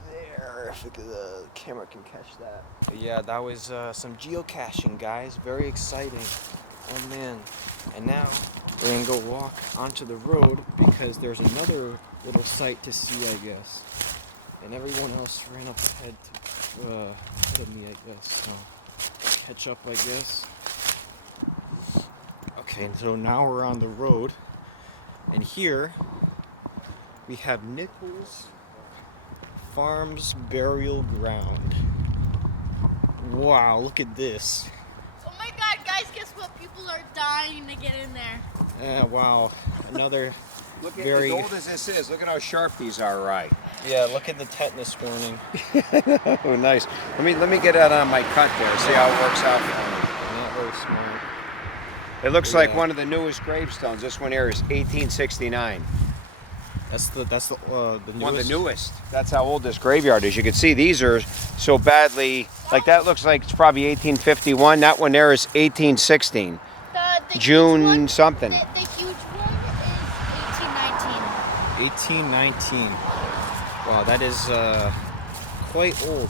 there, if the camera can catch that. But yeah, that was some geocaching, guys. Very exciting. Oh, man. And now we're going to go walk onto the road because there's another little site to see, I guess. And everyone else ran up ahead of me, I guess. So catch up, I guess. Okay, so now we're on the road. And here we have Nichols Farms Burial Ground. Wow, look at this. Oh my god, guys, guess what? People are dying to get in there. Wow, another Look at very... as old as this is. Look at how sharp these are, right? Yeah, look at the tetanus warning. Oh, nice. Let me get that on my cut there. See how it works out for me. Not very smart. It looks like Yeah. one of the newest gravestones. This one here is 1869. That's the newest. One of the newest. That's how old this graveyard is. You can see these are so badly, like that looks like it's probably 1851. That one there is 1816. The June huge one, something. The huge one is 1819. 1819. Wow, that is quite old.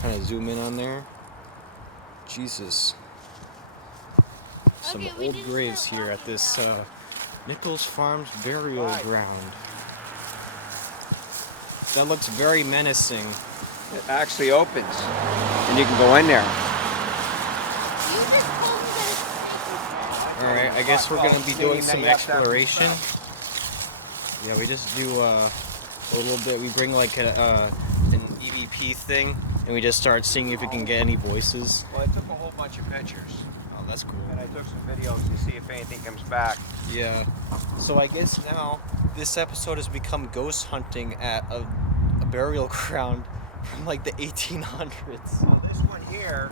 Kind of zoom in on there. Jesus. Some Okay, we old need to graves start here at walking this now. Nichols Farms Burial Right. Ground. That looks very menacing. It actually opens, and you can go in there. You just told me that it's All right, I guess we're gonna be doing Meaning that some you have to have exploration. Yeah, we just do a little bit. We bring like an EVP thing, and we just start seeing if we can get any voices. Well, I took a whole bunch of pictures, Oh, that's cool. and I took some videos to see if anything comes back. Yeah. So I guess now this episode has become ghost hunting at a burial ground from like the 1800s. Well, this one here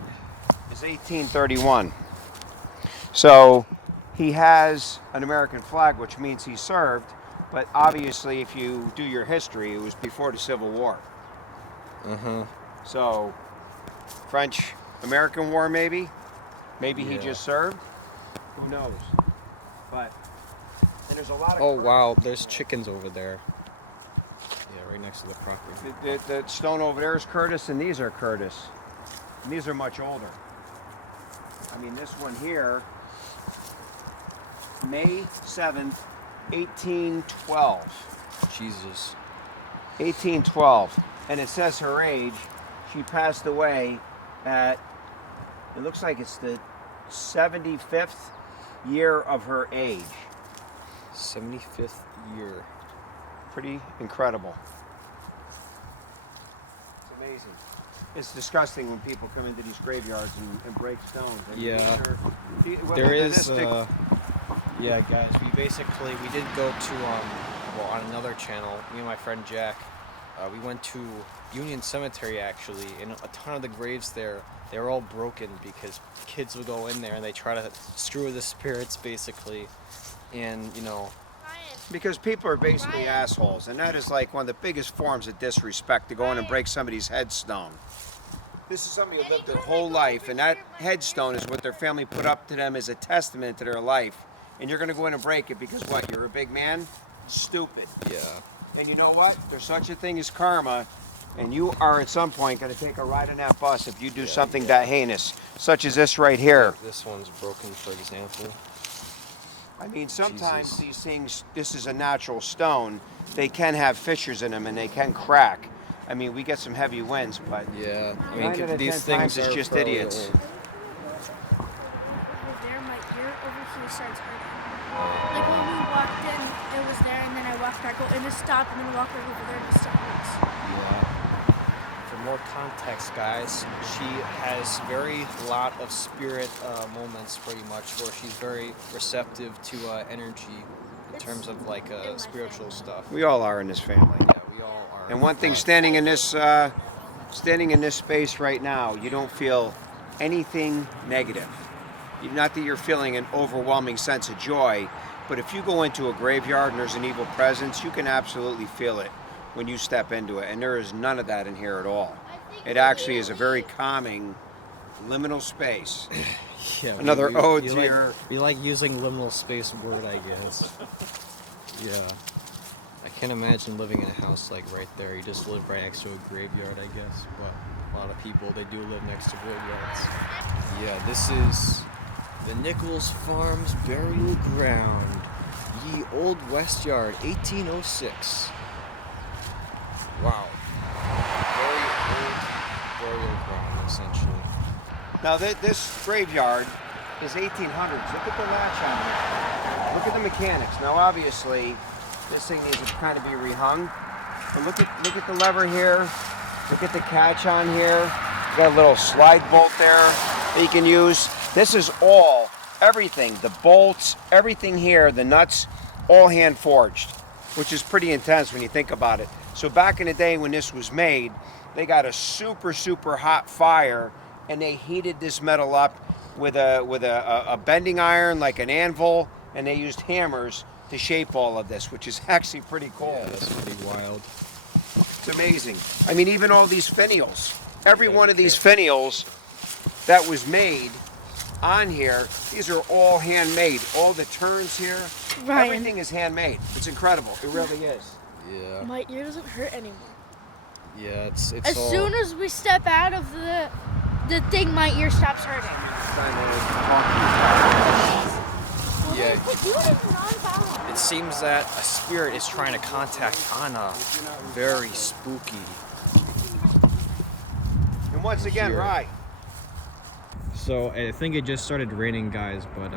is 1831. So he has an American flag, which means he served. But obviously, if you do your history, it was before the Civil War. Uh-huh. So, French-American War, maybe? Maybe he Yeah. just served? Who knows? But, and there's a lot of... Oh wow, there's chickens over there. Yeah, right next to the property. The stone over there is Curtis, and these are Curtis. And these are much older. I mean, this one here, May 7th, 1812. Jesus. 1812. And it says her age. She passed away at, it looks like it's the 75th year of her age. 75th year. Pretty incredible. It's amazing. It's disgusting when people come into these graveyards and break stones. I mean, Yeah. these are- There they're is this big- Yeah, guys, we did go to well, on another channel, me and my friend Jack, we went to Union Cemetery actually, and a ton of the graves there, they were all broken because kids would go in there and they try to screw with the spirits basically, and you know. Because people are basically assholes, and that is like one of the biggest forms of disrespect, to go in and break somebody's headstone. This is somebody who lived their whole life, and that headstone is what their family put up to them as a testament to their life. And you're going to go in and break it because what? You're a big man? Stupid. Yeah. And you know what? There's such a thing as karma, and you are at some point going to take a ride on that bus if you do something that heinous, such as this right here. This one's broken, for example. I mean, sometimes Jesus. these things, this is a natural stone, they can have fissures in them and they can crack. I mean, we get some heavy winds, but Yeah, I 9 out mean, of these 10 times things it's are just probably idiots. old. Over there, my ear over here starts hurting. Like when we walked in, it was there, and then I walked back over, and it stopped, and then I walked back over there, and it stopped. Yeah. For more context, guys, she has very lot of spirit moments, pretty much, where she's very receptive to energy in terms of like spiritual stuff. We all are in this family. Yeah, we all are. And one thing, standing in this space right now, you don't feel anything negative. Not that you're feeling an overwhelming sense of joy, but if you go into a graveyard and there's an evil presence, you can absolutely feel it when you step into it. And there is none of that in here at all. It actually is a very calming, liminal space. Yeah, Another ode to your... We like using liminal space word, I guess. Yeah. I can't imagine living in a house like right there. You just live right next to a graveyard, I guess. But a lot of people, they do live next to graveyards. Yeah, this is the Nichols Farms Burial Ground. Ye Old West Yard, 1806. Wow. Very old burial ground, essentially. Now, this graveyard is 1800s. Look at the latch on it. Look at the mechanics. Now, obviously, this thing needs to kind of be rehung. But look at the lever here. Look at the catch on here. You got a little slide bolt there that you can use. This is all, everything, the bolts, everything here, the nuts, all hand forged, which is pretty intense when you think about it. So back in the day when this was made, they got a super, super hot fire, and they heated this metal up with a bending iron, like an anvil, and they used hammers to shape all of this, which is actually pretty cool. Yeah, that's pretty wild. It's amazing. I mean, even all these finials, every one of these finials that was made on here, these are all handmade. All the turns here, Ryan. everything is handmade. It's incredible. It really is. Yeah. My ear doesn't hurt anymore. Yeah, it's As all... soon as we step out of the thing, my ear stops hurting. Yeah. You don't even know. It seems that a spirit is trying to contact Anna. Very spooky. And once again, Here. right. So I think it just started raining, guys, but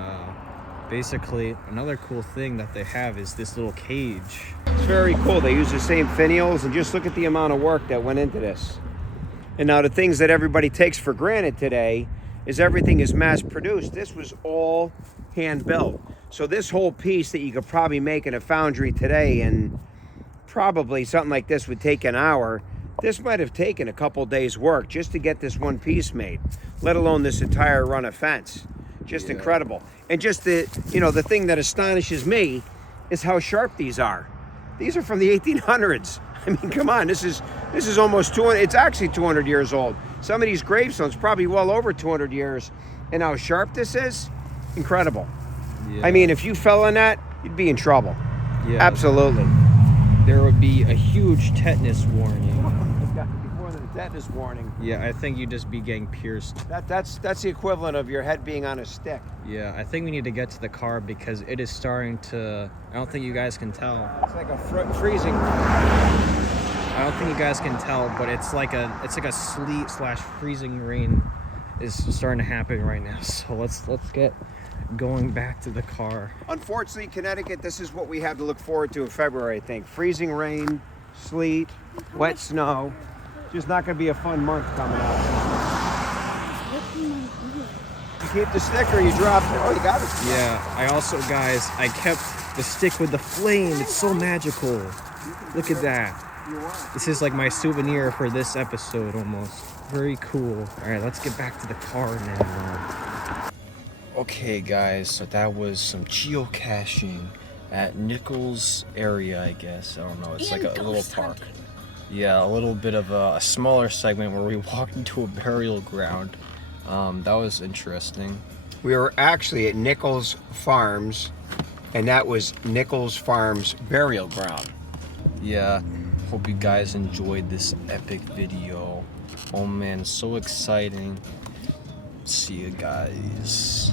basically another cool thing that they have is this little cage. It's very cool. They use the same finials, and just look at the amount of work that went into this. And now the things that everybody takes for granted today is everything is mass produced. This was all hand built. So this whole piece that you could probably make in a foundry today, and probably something like this would take an hour, this might have taken a couple days work just to get this one piece made, let alone this entire run of fence. Just incredible. And just the thing that astonishes me is how sharp these are. These are from the 1800s. I mean, come on, this is almost 200, it's actually 200 years old. Some of these gravestones probably well over 200 years. And how sharp this is, incredible. Yeah. I mean, if you fell on that, you'd be in trouble. Yeah. Absolutely. There would be a huge tetanus warning. Before the tetanus warning. Yeah, I think you'd just be getting pierced. That's the equivalent of your head being on a stick. Yeah, I think we need to get to the car because it is starting to... I don't think you guys can tell. It's like a freezing. I don't think you guys can tell, but it's like a sleet / freezing rain is starting to happen right now. So let's get going back to the car. Unfortunately, Connecticut, this is what we have to look forward to in February, I think. Freezing rain, sleet, wet snow. Just not going to be a fun month coming up. You keep the stick or you drop it? Oh, you got it. Yeah, I also, guys, I kept the stick with the flame. It's so magical. Look at that. This is like my souvenir for this episode almost. Very cool. All right, let's get back to the car now. Okay, guys, so that was some geocaching at Nichols area, I guess. I don't know. It's like a little park. Yeah, a little bit of a smaller segment where we walked into a burial ground. That was interesting. We were actually at Nichols Farms, and that was Nichols Farms burial ground. Yeah, hope you guys enjoyed this epic video. Oh man, so exciting. See you guys.